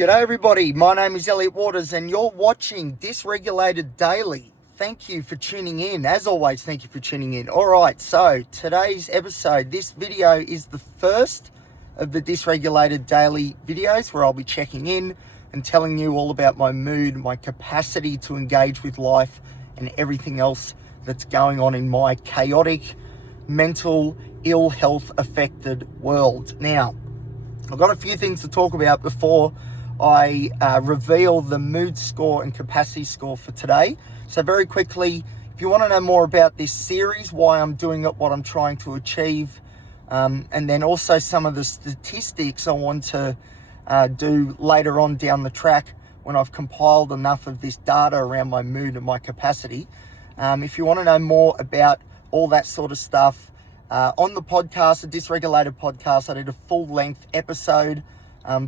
G'day everybody, my name is Elliot Waters and you're watching Dysregulated Daily. Thank you for tuning in. As always, thank you for tuning in. Alright, so today's episode, this video is the first of the Dysregulated Daily videos where I'll be checking in and telling you all about my mood, my capacity to engage with life and everything else that's going on in my chaotic, mental, ill health affected world. Now, I've got a few things to talk about before I reveal the mood score and capacity score for today. So very quickly, if you want to know more about this series, why I'm doing it, what I'm trying to achieve, and then also some of the statistics I want to do later on down the track when I've compiled enough of this data around my mood and my capacity. If you want to know more about all that sort of stuff, on the podcast, the Dysregulated podcast, I did a full-length episode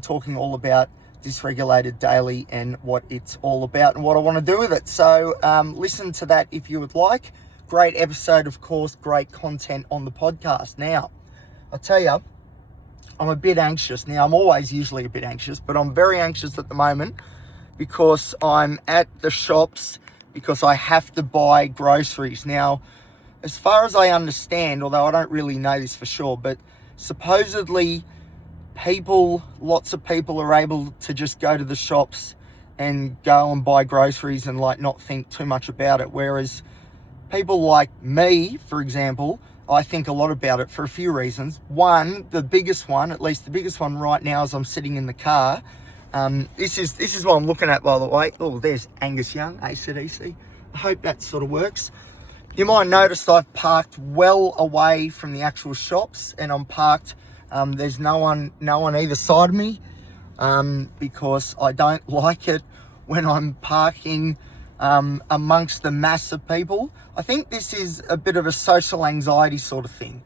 talking all about Dysregulated Daily and what it's all about and what I want to do with it. So listen to that if you would like. Great episode, of course, great content on the podcast. Now, I'll tell you, I'm a bit anxious. Now, I'm always usually a bit anxious, but I'm very anxious at the moment because I'm at the shops because I have to buy groceries. Now, as far as I understand, although I don't really know this for sure, but supposedly lots of people are able to just go to the shops and go and buy groceries and not think too much about it. Whereas people like me, for example, I think a lot about it for a few reasons. One, the biggest one right now as I'm sitting in the car. This is what I'm looking at, by the way. Oh, there's Angus Young, AC/DC. I hope that sort of works. You might notice I've parked well away from the actual shops, and I'm parked. There's no one either side of me, because I don't like it when I'm parking amongst the mass of people. I think this is a bit of a social anxiety sort of thing,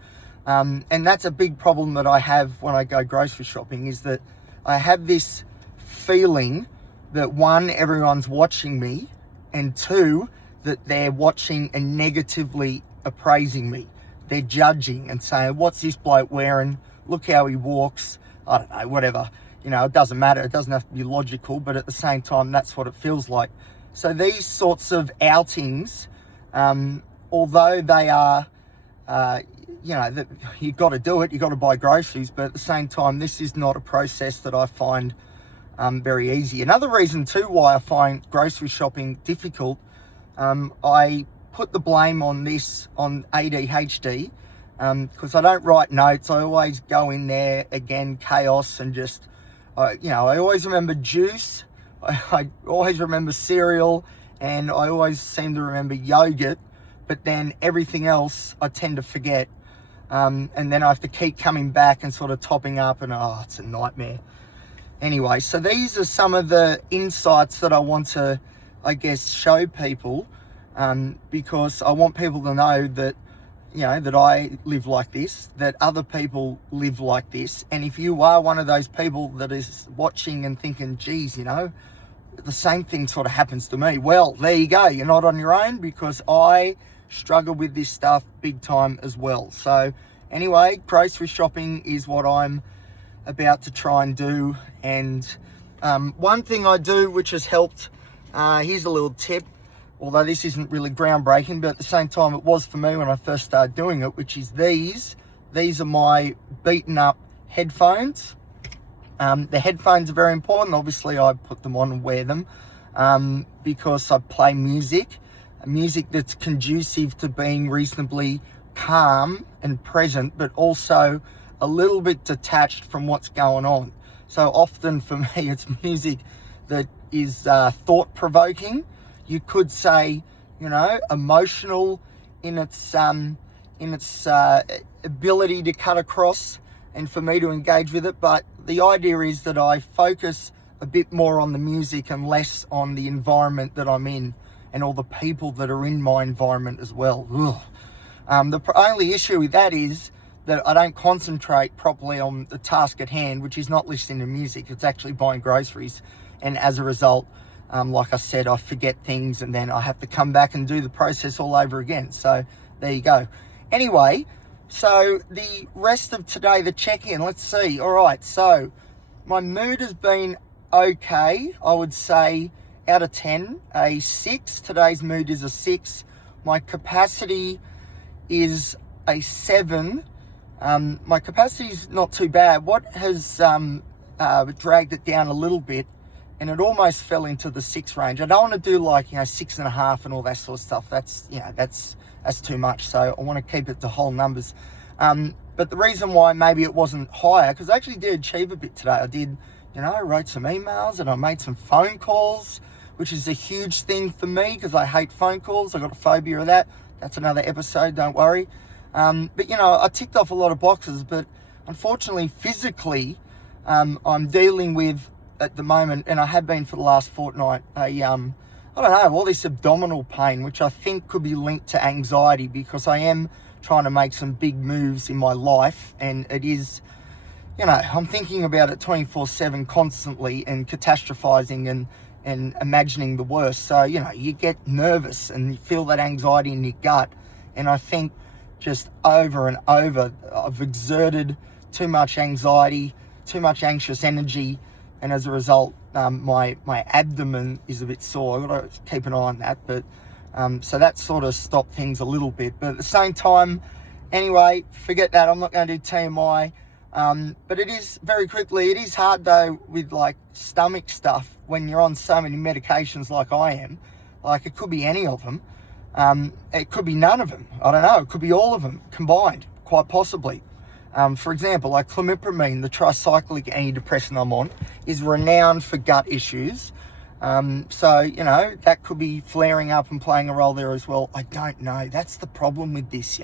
and that's a big problem that I have when I go grocery shopping, is that I have this feeling that one, everyone's watching me, and two, that they're watching and negatively appraising me. They're judging and saying, what's this bloke wearing? Look how he walks. I don't know, whatever. It doesn't matter. It doesn't have to be logical, but at the same time, that's what it feels like. So these sorts of outings, although they are, that you've got to do it, you've got to buy groceries, but at the same time, this is not a process that I find very easy. Another reason too why I find grocery shopping difficult, I put the blame on ADHD, because I don't write notes. I always go in there, again, chaos, and just, I always remember juice, I always remember cereal, and I always seem to remember yogurt, but then everything else I tend to forget, and then I have to keep coming back and sort of topping up, and it's a nightmare. Anyway, so these are some of the insights that I want to, show people, because I want people to know that, that I live like this, that other people live like this. And if you are one of those people that is watching and thinking, geez, the same thing sort of happens to me, well, there you go. You're not on your own, because I struggle with this stuff big time as well. So anyway, grocery shopping is what I'm about to try and do. And one thing I do which has helped, here's a little tip, although this isn't really groundbreaking, but at the same time it was for me when I first started doing it, which is these are my beaten up headphones. The headphones are very important. Obviously I put them on and wear them because I play music that's conducive to being reasonably calm and present, but also a little bit detached from what's going on. So often for me, it's music that is thought-provoking. You could say, emotional in its ability to cut across and for me to engage with it. But the idea is that I focus a bit more on the music and less on the environment that I'm in and all the people that are in my environment as well. The only issue with that is that I don't concentrate properly on the task at hand, which is not listening to music. It's actually buying groceries. And as a result, like I said, I forget things and then I have to come back and do the process all over again. So there you go. Anyway, so the rest of today, the check-in, let's see. All right, so my mood has been okay. I would say out of 10, a 6. Today's mood is a 6. My capacity is a 7. My capacity is not too bad. What has dragged it down a little bit, and it almost fell into the 6 range. I don't want to do like 6.5 and all that sort of stuff. That's that's too much. So I want to keep it to whole numbers. But the reason why maybe it wasn't higher, because I actually did achieve a bit today. I did, I wrote some emails and I made some phone calls, which is a huge thing for me because I hate phone calls. I got a phobia of that. That's another episode, don't worry. But I ticked off a lot of boxes, but unfortunately, physically, I'm dealing with, at the moment, and I have been for the last fortnight, all this abdominal pain, which I think could be linked to anxiety because I am trying to make some big moves in my life, and it is, I'm thinking about it 24/7 constantly and catastrophizing and imagining the worst. So, you get nervous and you feel that anxiety in your gut. And I think just over and over, I've exerted too much anxiety, too much anxious energy. And as a result, my abdomen is a bit sore. I've got to keep an eye on that. But so that sort of stopped things a little bit. But at the same time, anyway, forget that. I'm not going to do TMI. But it is, very quickly, it is hard though with like stomach stuff when you're on so many medications like I am. Like it could be any of them. It could be none of them. I don't know. It could be all of them combined, quite possibly. For example, like clomipramine, the tricyclic antidepressant I'm on, is renowned for gut issues. So, that could be flaring up and playing a role there as well. I don't know. That's the problem with this,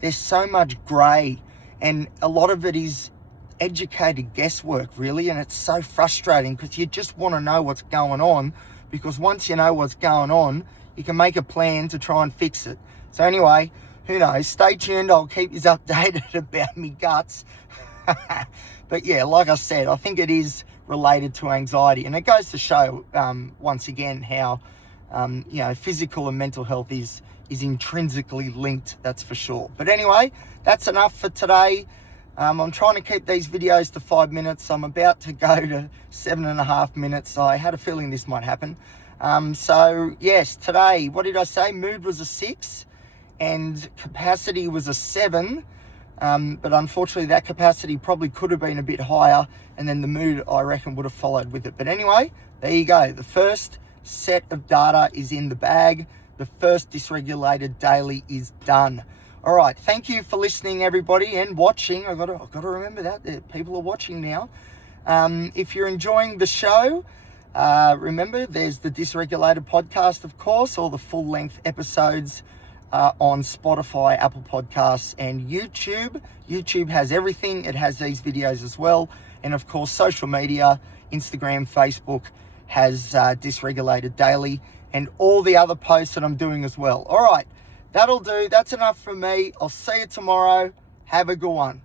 There's so much grey, and a lot of it is educated guesswork, really, and it's so frustrating because you just want to know what's going on, because once you know what's going on, you can make a plan to try and fix it. So anyway, who knows? Stay tuned. I'll keep you updated about me guts. But yeah, like I said, I think it is related to anxiety, and it goes to show once again how physical and mental health is intrinsically linked. That's for sure. But anyway, that's enough for today. I'm trying to keep these videos to 5 minutes. I'm about to go to 7.5 minutes. I had a feeling this might happen. So yes, today, what did I say? Mood was a 6 and capacity was a 7. But unfortunately that capacity probably could have been a bit higher, and then the mood, I reckon, would have followed with it. But anyway, there you go. The first set of data is in the bag. The first Dysregulated Daily is done. All right. Thank you for listening, everybody, and watching. I've got to remember that people are watching now. If you're enjoying the show, remember there's the Dysregulated podcast, of course, all the full-length episodes on Spotify, Apple Podcasts, and YouTube. YouTube has everything. It has these videos as well. And of course, social media, Instagram, Facebook has Dysregulated Daily and all the other posts that I'm doing as well. All right, that'll do. That's enough from me. I'll see you tomorrow. Have a good one.